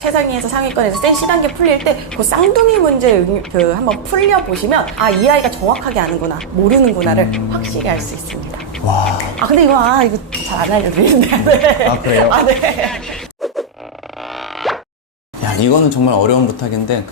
최상위에서 상위권에서 센 C단계 풀릴 때 그 쌍둥이 문제 한번 풀려보시면 아, 이 아이가 정확하게 아는구나, 모르는구나를 확실히 알 수 있습니다. 와. 근데 이거 잘 안 알려드리는데. 네. 아, 그래요? 네. 야, 이거는 정말 어려운 부탁인데,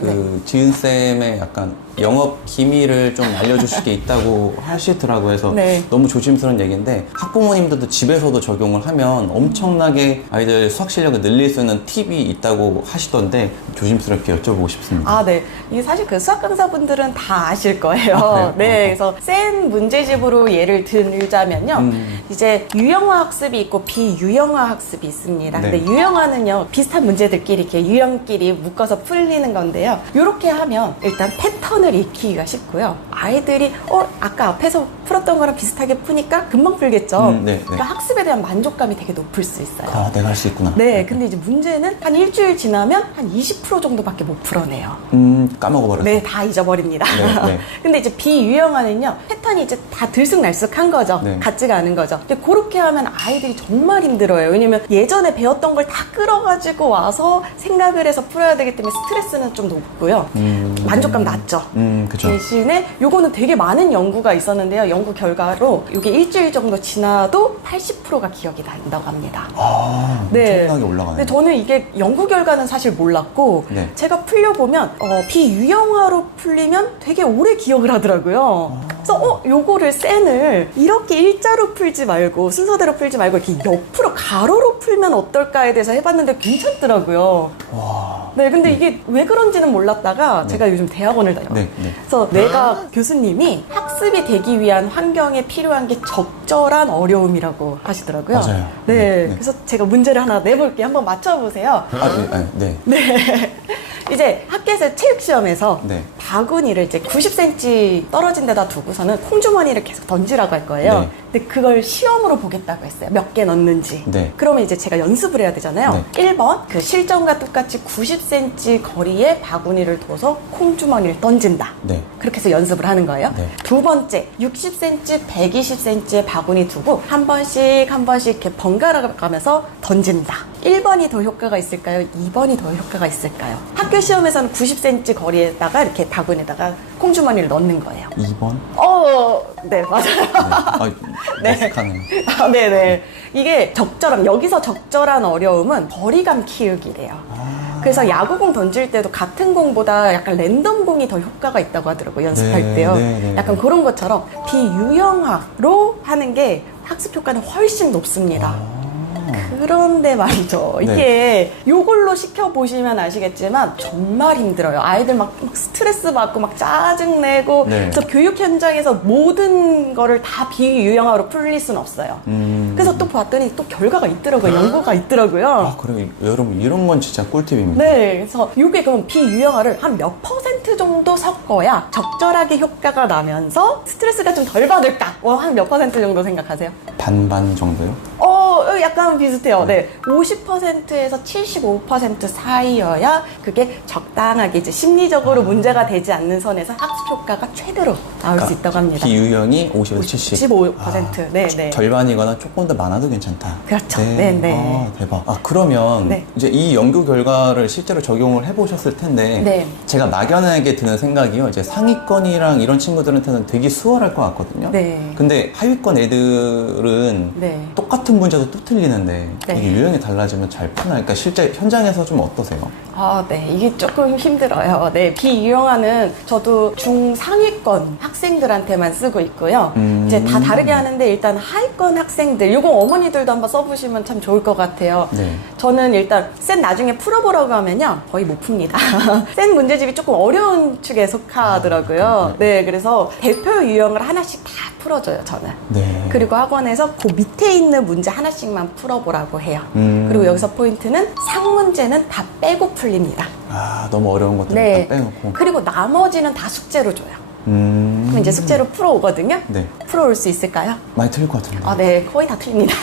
지은쌤의 약간 영업 기밀을 좀 알려주실 게 있다고 하시더라고요. 해서 네. 너무 조심스러운 얘기인데, 학부모님들도 집에서도 적용을 하면 엄청나게 아이들 수학 실력을 늘릴 수 있는 팁이 있다고 하시던데, 조심스럽게 여쭤보고 싶습니다. 네. 이게 사실 그 수학 강사분들은 다 아실 거예요. 그래요? 네. 그래서 센 문제집으로 예를 들자면요. 이제 유형화 학습이 있고 비유형화 학습이 있습니다. 네. 근데 유형화는요, 비슷한 문제들끼리 이렇게 유형끼리 묶어서 풀리는 건데요. 이렇게 하면 일단 패턴을 익히기가 쉽고요. 아이들이 아까 앞에서 풀었던 거랑 비슷하게 푸니까 금방 풀겠죠. 네. 그러니까 학습에 대한 만족감이 되게 높을 수 있어요. 내가 할 수 있구나. 네, 근데 이제 문제는 한 일주일 지나면 한 20% 정도밖에 못 풀어내요. 까먹어버렸어요. 네, 다 잊어버립니다. 네. 근데 이제 비유형화는요, 패턴이 이제 다 들쑥날쑥한 거죠. 네. 같지가 않은 거죠. 근데 그렇게 하면 아이들이 정말 힘들어요. 왜냐면 예전에 배웠던 걸 다 끌어가지고 와서 생각을 해서 풀어야 되기 때문에 스트레스는 좀 높고요. 만족감 낮죠. 그죠. 대신에 요거는 되게 많은 연구가 있었는데요. 연구 결과로 이게 일주일 정도 지나도 80%가 기억이 난다고 합니다. 엄청나게 올라가네요. 근데 저는 이게 연구 결과는 사실 몰랐고, 네. 제가 풀려보면 비유형화로 풀리면 되게 오래 기억을 하더라고요. 그래서 요거를 센을 이렇게 일자로 풀지 말고 순서대로 풀지 말고 이렇게 옆으로 가로로 풀면 어떨까에 대해서 해봤는데 괜찮더라고요. 와. 네, 근데 이게 왜 그런지는 몰랐다가 제가 요즘 대학원을 다녀요. 네. 그래서 내가 교수님이 학습이 되기 위한 환경에 필요한 게 적절한 어려움이라고 하시더라고요. 맞아요. 네. 그래서 제가 문제를 하나 내볼게요. 한번 맞춰보세요. 네. 네. 이제 학교에서 체육시험에서 네. 바구니를 이제 90cm 떨어진 데다 두고서는 콩주머니를 계속 던지라고 할 거예요. 네. 근데 그걸 시험으로 보겠다고 했어요. 몇 개 넣는지. 네. 그러면 이제 제가 연습을 해야 되잖아요. 네. 1번, 그 실전과 똑같이 90cm 거리에 바구니를 둬서 콩주머니를 던진다. 네. 그렇게 해서 연습을 하는 거예요. 네. 두 번째, 60cm, 120cm의 바구니 두고 한 번씩 이렇게 번갈아 가면서 던진다. 1번이 더 효과가 있을까요? 2번이 더 효과가 있을까요? 학교 시험에서는 90cm 거리에다가 이렇게 바구니에다가 콩주머니를 넣는 거예요. 2번? 네, 맞아요. 네. 네. 어색하네요. 네네. 이게 여기서 적절한 어려움은 거리감 키우기래요. 그래서 야구공 던질 때도 같은 공보다 약간 랜덤 공이 더 효과가 있다고 하더라고요, 연습할 때요. 네. 약간 그런 것처럼 비유형화로 하는 게 학습 효과는 훨씬 높습니다. 그런데 말이죠. 이게 요걸로 시켜보시면 아시겠지만 정말 힘들어요. 아이들 막 스트레스 받고 막 짜증내고. 네. 그래서 교육 현장에서 모든 거를 다 비유형화로 풀릴 수는 없어요. 그래서 또 봤더니 또 결과가 있더라고요. 연구가 있더라고요. 그래요. 여러분, 이런 건 진짜 꿀팁입니다. 네, 그래서 이게 그럼 비유형화를 한 몇 % 정도 섞어야 적절하게 효과가 나면서 스트레스가 좀 덜 받을까? 한 몇 % 정도 생각하세요? 반반 정도요? 약간 비슷해요. 네. 50%에서 75% 사이여야 그게 적당하게 이제 심리적으로 문제가 되지 않는 선에서 학습 효과가 최대로 나올 수 있다고 합니다. 비유형이 50에서 70. 75%. 네. 절반이거나 조금 더 많아도 괜찮다. 그렇죠. 네. 대박. 그러면 네. 이제 이 연구 결과를 실제로 적용을 해보셨을 텐데, 네. 제가 막연하게 드는 생각이요. 이제 상위권이랑 이런 친구들한테는 되게 수월할 것 같거든요. 네. 근데 하위권 애들은 네. 똑같은 문제도 또 틀리는데 네. 이게 유형이 달라지면 잘 푸나? 그러니까 실제 현장에서 좀 어떠세요? 네. 이게 조금 힘들어요. 네. 비유형화는 저도 중상위권 학생들한테만 쓰고 있고요. 이제 다 다르게 하는데 일단 하위권 학생들, 이거 어머니들도 한번 써보시면 참 좋을 것 같아요. 네. 저는 일단 센 나중에 풀어보라고 하면요. 거의 못 풉니다. 센 문제집이 조금 어려운 축에 속하더라고요. 네. 그래서 대표 유형을 하나씩 다 풀어줘요, 저는. 네. 그리고 학원에서 그 밑에 있는 문제 하나씩만 풀어보라고 해요. 그리고 여기서 포인트는 상문제는 다 빼고 풀립니다. 너무 어려운 것들 네. 다 빼놓고. 그리고 나머지는 다 숙제로 줘요. 그럼 이제 숙제로 풀어오거든요. 네. 풀어올 수 있을까요? 많이 틀릴 것 같은데. 네, 거의 다 틀립니다.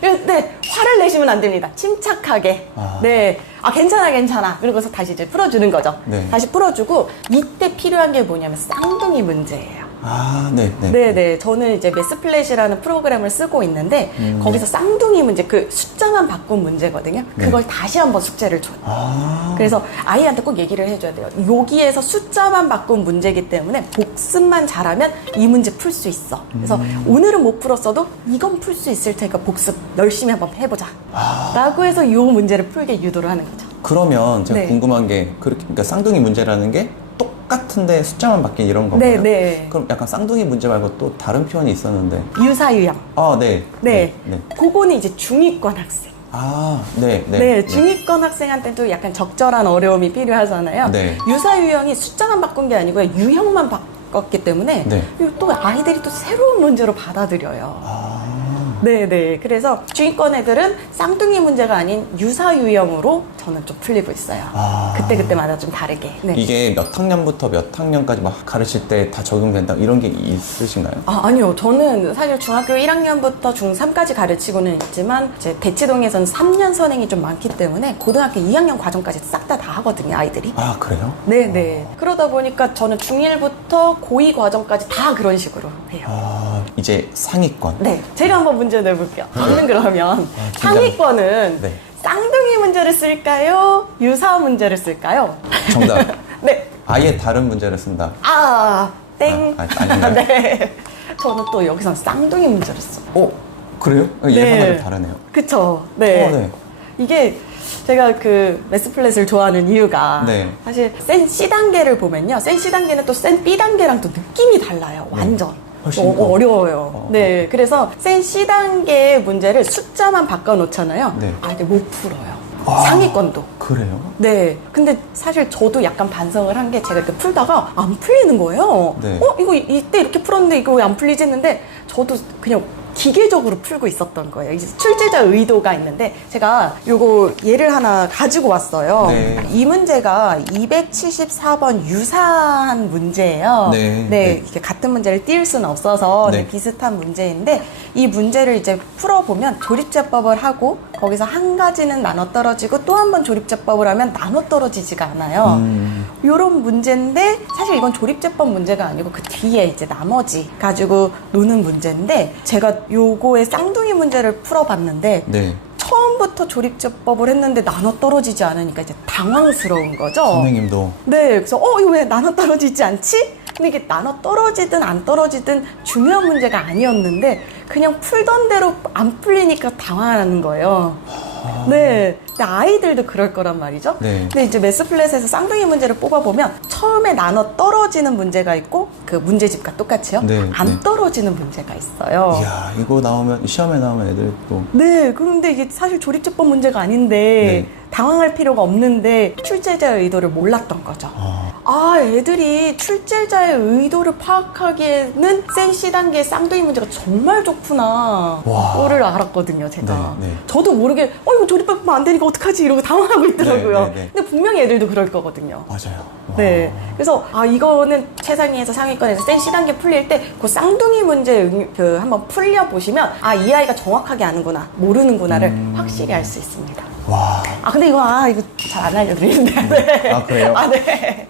네, 화를 내시면 안 됩니다. 침착하게. 네, 괜찮아. 그러고서 다시 이제 풀어주는 거죠. 네. 다시 풀어주고, 이때 필요한 게 뭐냐면 쌍둥이 문제예요. 아, 네, 네. 네네. 저는 이제 매스플랫이라는 프로그램을 쓰고 있는데 거기서 쌍둥이 문제, 그 숫자만 바꾼 문제거든요. 그걸 다시 한번 숙제를 줘요. 아, 그래서 아이한테 꼭 얘기를 해줘야 돼요. 여기에서 숫자만 바꾼 문제이기 때문에 복습만 잘하면 이 문제 풀 수 있어. 그래서 오늘은 못 풀었어도 이건 풀 수 있을 테니까 복습 열심히 한번 해보자. 라고 해서 이 문제를 풀게 유도를 하는 거죠. 그러면 제가 네. 궁금한 게 그러니까 쌍둥이 문제라는 게 똑같은데 숫자만 바뀐 이런 건가요? 네. 그럼 약간 쌍둥이 문제 말고 또 다른 표현이 있었는데. 유사유양. 아, 네. 네. 네. 그거는 이제 중위권 학생. 아, 네, 네. 네, 중위권 학생한테도 약간 적절한 어려움이 필요하잖아요. 네. 유사유형이 숫자만 바꾼 게 아니고 유형만 바꿨기 때문에 네. 또 아이들이 또 새로운 문제로 받아들여요. 아, 네네. 그래서 중위권 애들은 쌍둥이 문제가 아닌 유사유형으로 저는 좀 풀리고 있어요. 아. 그때마다 좀 다르게. 네. 이게 몇 학년부터 몇 학년까지 막 가르칠 때 다 적용된다 이런 게 있으신가요? 아니요. 저는 사실 중학교 1학년부터 중3까지 가르치고는 있지만 이제 대치동에서는 3년 선행이 좀 많기 때문에 고등학교 2학년 과정까지 싹 다 하거든요, 아이들이. 아, 그래요? 네네. 그러다 보니까 저는 중1부터 고2 과정까지 다 그런 식으로 해요. 아, 이제 상위권. 네. 제가 한번 문제 내볼게요. 저는 그러면 상위권은 네. 쌍둥이 문제를 쓸까요? 유사 문제를 쓸까요? 정답. 네. 아예 다른 문제를 쓴다. 땡. 아닌가요? 네. 저는 또 여기서 쌍둥이 문제를 써요. 그래요? 예상과는 다르네요. 그쵸. 네. 네. 이게 제가 그 매스플랫을 좋아하는 이유가 네. 사실 센 C단계를 보면요. 센 C단계는 또 센 B단계랑 또 느낌이 달라요. 완전. 훨씬 너무 더. 어려워요. 네. 그래서 센 C단계의 문제를 숫자만 바꿔놓잖아요. 네. 아이들 못 풀어요. 와. 상위권도. 그래요? 네. 근데 사실 저도 약간 반성을 한 게 제가 이렇게 풀다가 안 풀리는 거예요. 네. 이거 이때 이렇게 풀었는데 이거 왜 안 풀리지 했는데 저도 그냥 기계적으로 풀고 있었던 거예요. 이제 출제자 의도가 있는데 제가 요거 예를 하나 가지고 왔어요. 네. 이 문제가 274번 유사한 문제예요. 네. 이게 같은 문제를 띄울 수는 없어서 네. 비슷한 문제인데 이 문제를 이제 풀어보면 조립제법을 하고 거기서 한 가지는 나눠 떨어지고 또 한 번 조립제법을 하면 나눠 떨어지지가 않아요. 요런 문제인데 사실 이건 조립제법 문제가 아니고 그 뒤에 이제 나머지 가지고 노는 문제인데 제가 요거의 쌍둥이 문제를 풀어봤는데 네. 처음부터 조립제법을 했는데 나눠 떨어지지 않으니까 이제 당황스러운 거죠. 선생님도. 네, 그래서 이거 왜 나눠 떨어지지 않지? 근데 이게 나눠 떨어지든 안 떨어지든 중요한 문제가 아니었는데 그냥 풀던 대로 안 풀리니까 당황하는 거예요. 네, 근데 아이들도 그럴 거란 말이죠. 네. 근데 이제 매스플랫에서 쌍둥이 문제를 뽑아보면 처음에 나눠 떨어지는 문제가 있고 그 문제집과 똑같이요. 네, 안 네. 떨어지는 문제가 있어요. 이야, 이거 나오면, 시험에 나오면 애들 또. 네, 그런데 이게 사실 조립제법 문제가 아닌데 네. 당황할 필요가 없는데 출제자의 의도를 몰랐던 거죠. 애들이 출제자의 의도를 파악하기에는 센 C단계의 쌍둥이 문제가 정말 좋구나. 와. 그거를 알았거든요, 제가. 네, 네. 저도 모르게 이거 조립하면 안 되니까 어떡하지? 이러고 당황하고 있더라고요. 네, 네. 근데 분명히 애들도 그럴 거거든요. 맞아요. 와. 네. 그래서 이거는 최상위에서 상위권에서 센 C단계 풀릴 때 그 쌍둥이 문제 한번 풀려보시면 이 아이가 정확하게 아는구나, 모르는구나를 확실히 알 수 있습니다. 와. 근데 이거 잘 안 알려드리는데. 네. 그래요? 네.